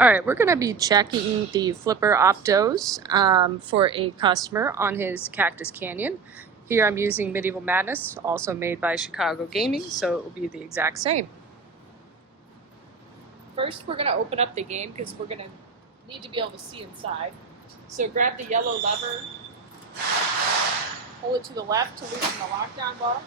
Alright, we're going to be checking the flipper optos for a customer on his Cactus Canyon. Here I'm using Medieval Madness, also made by Chicago Gaming, so it will be the exact same. First we're going to open up the game because we're going to need to be able to see inside. So grab the yellow lever, hold it to the left to loosen the lockdown bar.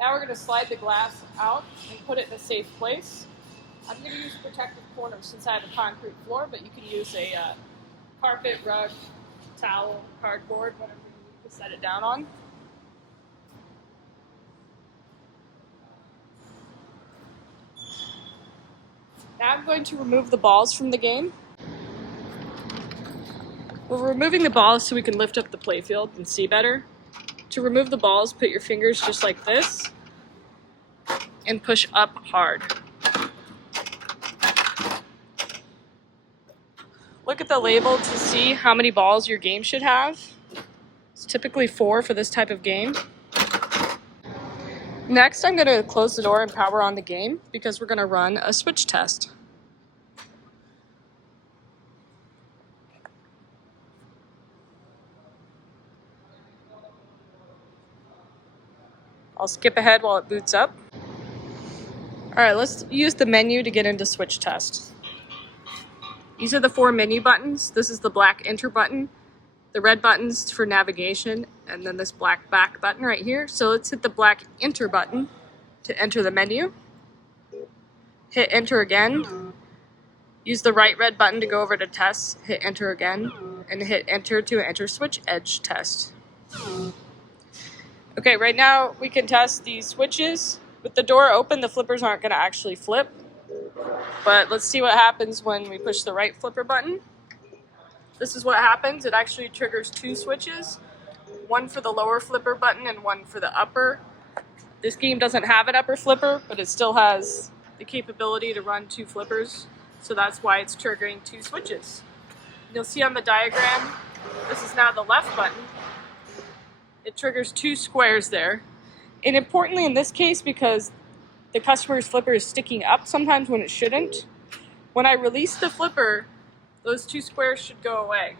Now we're going to slide the glass out and put it in a safe place. I'm going to use a protective corner since I have a concrete floor, but you can use a carpet, rug, towel, cardboard, whatever you need to set it down on. Now I'm going to remove the balls from the game. We're removing the balls so we can lift up the playfield and see better. To remove the balls, put your fingers just like this and push up hard. Look at the label to see how many balls your game should have. It's typically 4 for this type of game. Next, I'm going to close the door and power on the game because we're going to run a switch test. I'll skip ahead while it boots up. Alright, let's use the menu to get into switch test. These are the 4 menu buttons. This is the black enter button, the red buttons for navigation, and then this black back button right here. So let's hit the black enter button to enter the menu. Hit enter again. Use the right red button to go over to test. Hit enter again, and hit enter to enter switch edge test. Okay, right now we can test these switches. With the door open, the flippers aren't going to actually flip. But let's see what happens when we push the right flipper button. This is what happens. It actually triggers 2 switches. One for the lower flipper button and one for the upper. This game doesn't have an upper flipper, but it still has the capability to run 2 flippers. So that's why it's triggering 2 switches. You'll see on the diagram, this is now the left button. It triggers 2 squares there. And importantly in this case, because the customer's flipper is sticking up sometimes when it shouldn't, when I release the flipper, those 2 squares should go away.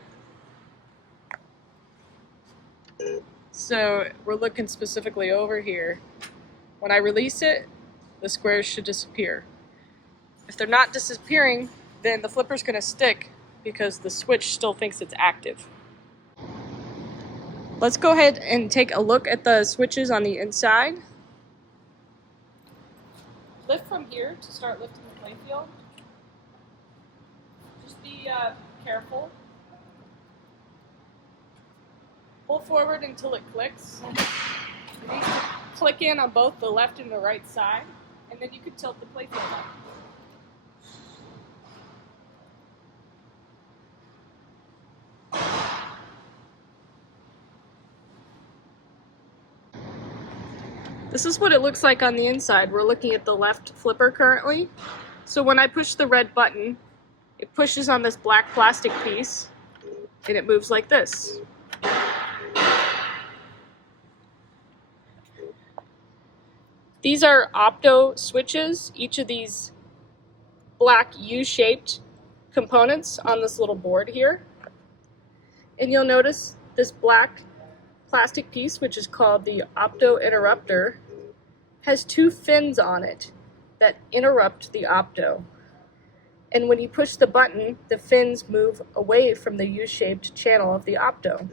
So we're looking specifically over here. When I release it, the squares should disappear. If they're not disappearing, then the flipper's going to stick because the switch still thinks it's active. Let's go ahead and take a look at the switches on the inside. Lift from here to start lifting the playfield. Just be careful. Pull forward until it clicks. You need to click in on both the left and the right side, and then you can tilt the playfield up. This is what it looks like on the inside. We're looking at the left flipper currently. So when I push the red button, it pushes on this black plastic piece and it moves like this. These are opto switches, each of these black U-shaped components on this little board here. And you'll notice this black plastic piece, which is called the opto interrupter, has 2 fins on it that interrupt the opto. And when you push the button, the fins move away from the U-shaped channel of the opto.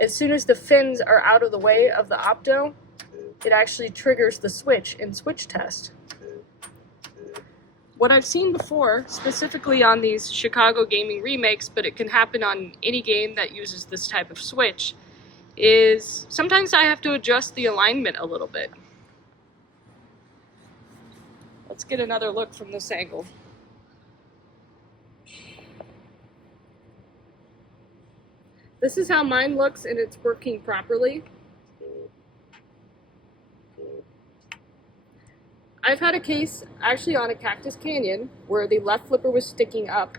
As soon as the fins are out of the way of the opto, it actually triggers the switch in switch test. What I've seen before, specifically on these Chicago Gaming remakes, but it can happen on any game that uses this type of switch, is sometimes I have to adjust the alignment a little bit. Let's get another look from this angle. This is how mine looks and it's working properly. I've had a case actually on a Cactus Canyon where the left flipper was sticking up,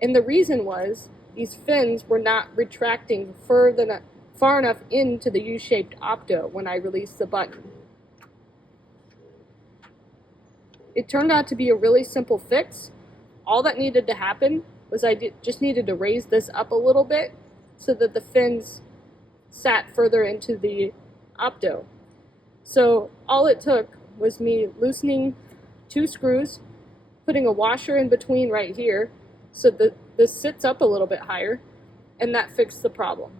and the reason was these fins were not retracting far enough into the U-shaped opto when I released the button. It turned out to be a really simple fix. All that needed to happen was I just needed to raise this up a little bit so that the fins sat further into the opto. So all it took was me loosening 2 screws, putting a washer in between right here so that this sits up a little bit higher, and that fixed the problem.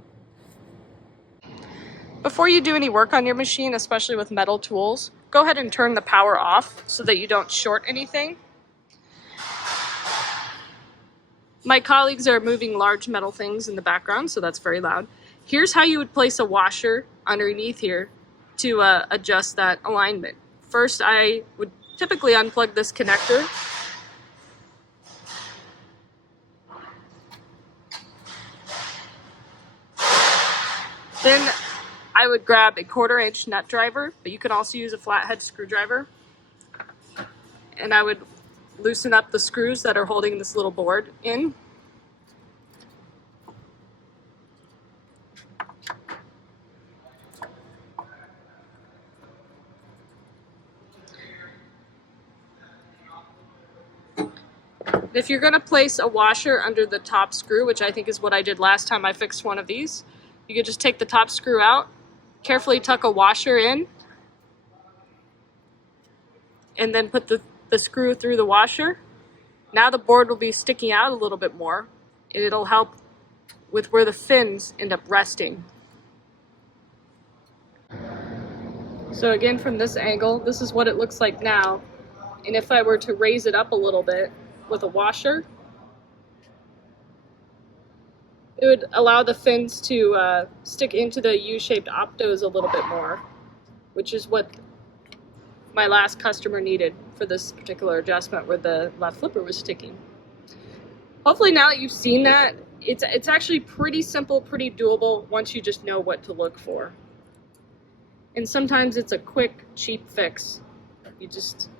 Before you do any work on your machine, especially with metal tools, go ahead and turn the power off so that you don't short anything. My colleagues are moving large metal things in the background, so that's very loud. Here's how you would place a washer underneath here to adjust that alignment. First, I would typically unplug this connector. Then I would grab a 1/4-inch nut driver, but you can also use a flathead screwdriver. And I would loosen up the screws that are holding this little board in. If you're going to place a washer under the top screw, which I think is what I did last time I fixed one of these, you could just take the top screw out, carefully tuck a washer in, and then put the screw through the washer. Now the board will be sticking out a little bit more. It'll help with where the fins end up resting. So again, from this angle, this is what it looks like now. And if I were to raise it up a little bit with a washer, it would allow the fins to stick into the U-shaped optos a little bit more, which is what my last customer needed for this particular adjustment where the left flipper was sticking. Hopefully now that you've seen that, it's actually pretty simple, pretty doable once you just know what to look for. And sometimes it's a quick, cheap fix. You just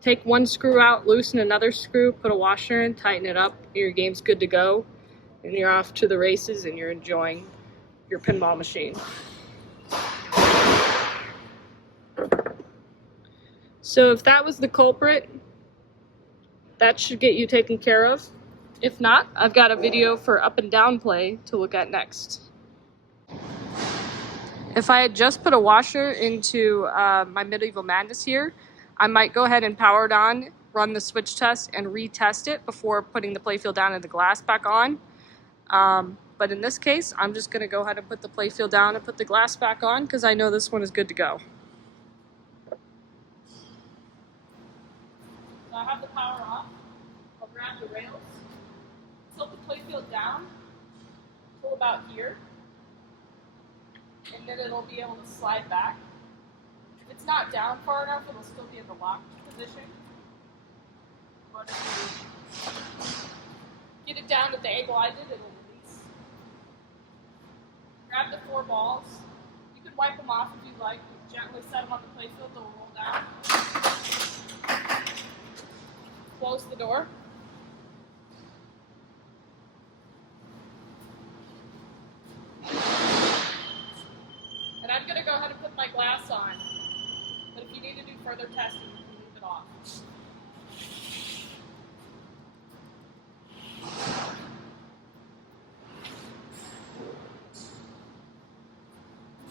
take one screw out, loosen another screw, put a washer in, tighten it up, your game's good to go, and you're off to the races and you're enjoying your pinball machine. So if that was the culprit, that should get you taken care of. If not, I've got a video for up and down play to look at next. If I had just put a washer into my Medieval Madness here, I might go ahead and power it on, run the switch test, and retest it before putting the playfield down and the glass back on. But in this case, I'm just going to go ahead and put the playfield down and put the glass back on because I know this one is good to go. So I have the power off. I'll grab the rails, tilt the playfield down till about here, and then it'll be able to slide back. If it's not down far enough, it'll still be in the locked position. But if you get it down at the angle I did, it'll release. Grab the 4 balls. You can wipe them off if you like. Gently set them on the playfield, they'll roll down. Close the door. And I'm going to go ahead and put my glass on. But if you need to do further testing, you can leave it off.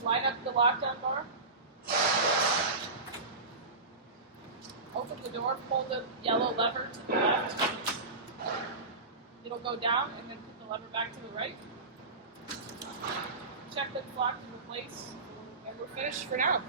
Line up the lockdown bar. Open the door, pull the yellow lever to the left. It'll go down and then put the lever back to the right. Check that it's locked into place, and we're finished for now.